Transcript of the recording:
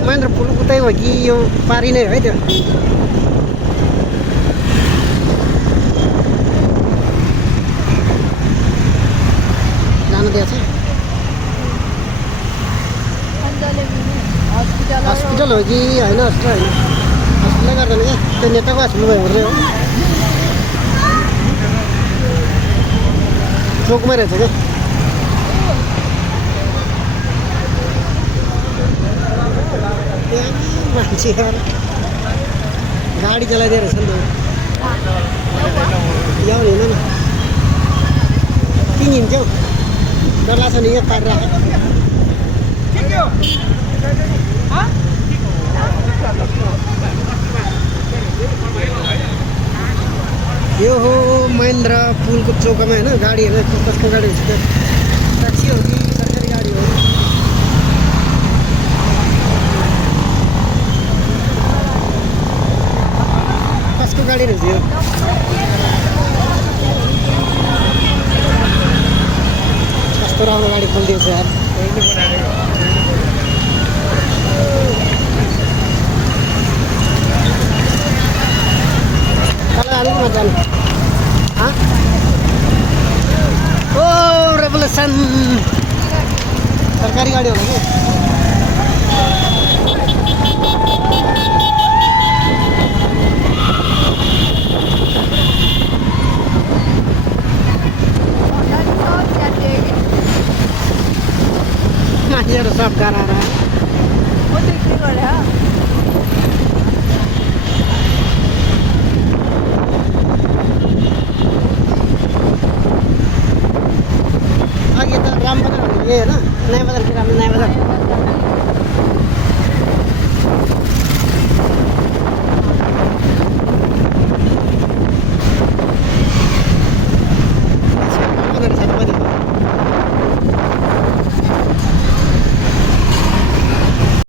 महेन्द्र पुल उतै हो कि यो पारी नै हो है त्यो जानु दिएको छ हस्पिटल हो कि होइन हस्पिटल होइन हस्पिटलले गर्दैन क्या त्यो नेताको हस्पिटल भयो हेर्दै हो चोकमै रहेछ क्या मान्छे गाडी चलाइदिएर रहेछ नि त यहाँ हिँड न किन हिँड्छौ डर लाग्छ नि यहाँ पारेर यो हो महेन्द्र पुलको चौकमा होइन गाडीहरू कसको गाडी हुन्छ त्यो ट्याक्सी हो कि सरकारी गाडी हो कसको गाडी रहेछ यो कस्तो राम्रो गाडी खोलिदिएको छ यार